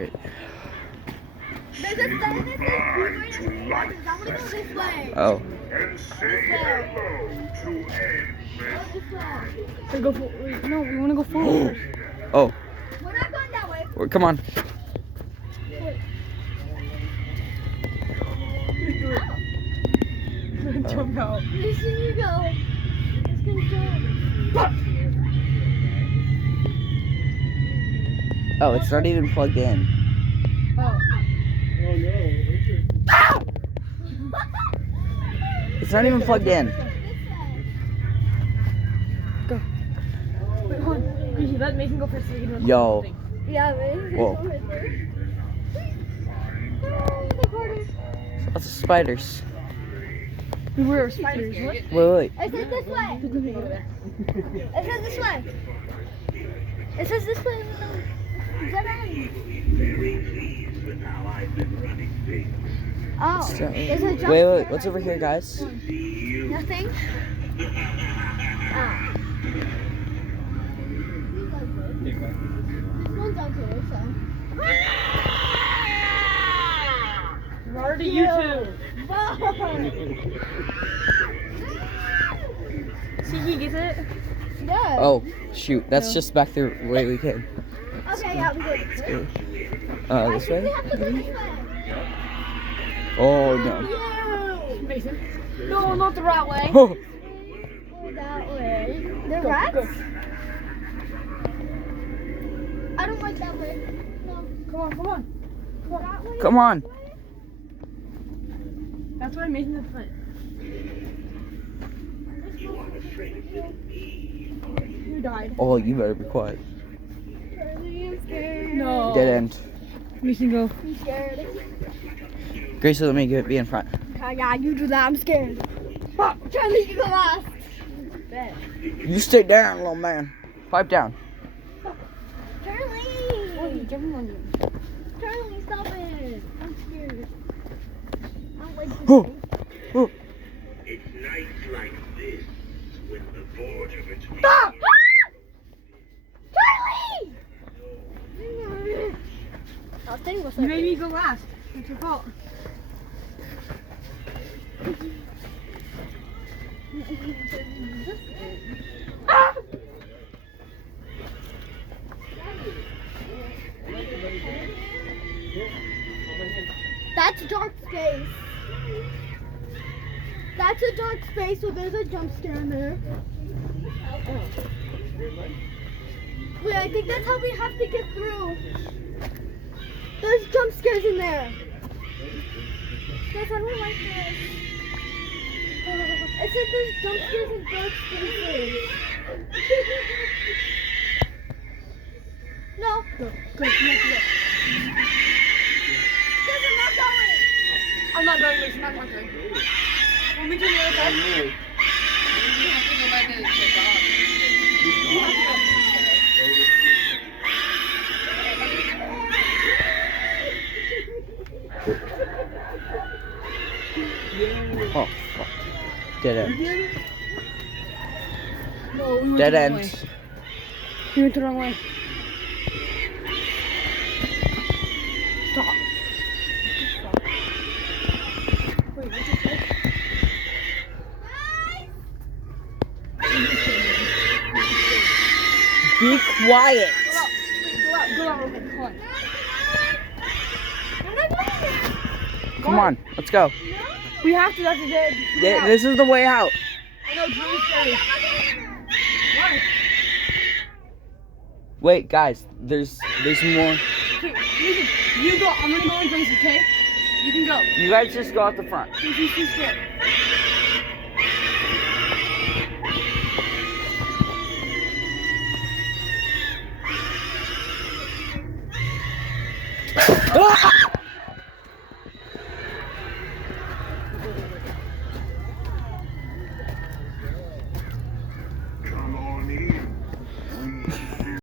Alright. There's a sign that says I want to go this way. Oh. And say hello to endless. So go for, no, we want to go forward. Oh. We're not going that way. Come on. Jump out. Listen, you go. It's gonna jump. Oh, it's not even plugged in. Oh. It's not even plugged in. Go. Wait, hold on. Gracie, let Mason go first so we can run. Yo. Yeah, man. Whoa. The quarters. Lots of spiders. Where are spiders? What? Wait. It says this way. Go there. It says this way. It says this way. Dead end. Oh, there's a jump. Wait. What's over here, guys? Nothing. Ah. This one's okay, so. Water to you too. See, he gets it. Yeah. Oh, shoot. That's just back the way we came. Okay, yeah, we did. Let's go. This We way? have to go this way. Oh, no. Yeah. Mason. No, not the right way. Oh. Go that way. The Go, rats? go. I don't like that way. No. Come on. That way? Come on. That's why Mason's in front. Who died? Oh, you better be quiet. Charlie, I'm scared. No. Dead end. Mason, go. I'm scared. Gracie, let me be in front. Yeah, you do that. I'm scared. Oh, Charlie, you go last. You stay down, little man. Pipe down. Charlie. Wait, give him one. Charlie, stop it. I'm scared. I don't like this. Oh. thing. Oh. It's nights like this when the board of its Stop! Charlie! I was thinking was You made me go last. It's your fault. Ah! That's a dark space. That's a dark space, so there's a jump scare in there. Wait, I think that's how we have to get through. There's jump scares in there. Guys, I don't like this. It said there's jump scares in dark spaces. No. Go. Guys, I'm not going. I'm not going, Mason. I'm not going. When we do the other side, you have to go back and take off. You have to go. Oh, fuck. Dead end. No, we went Dead the wrong end. way. We went the wrong way. Stop. Wait, what's it say? Be quiet. Go out real quick. Come on. I'm not going there. Come on. Let's go. We have to. That's the dead. This is the way out. I know, it's really scary. Why? Wait, guys. There's more. Okay, Mason, you go. I'm gonna go in Gracie, okay? You can go. You guys just go out the front. He's too scared. Ah!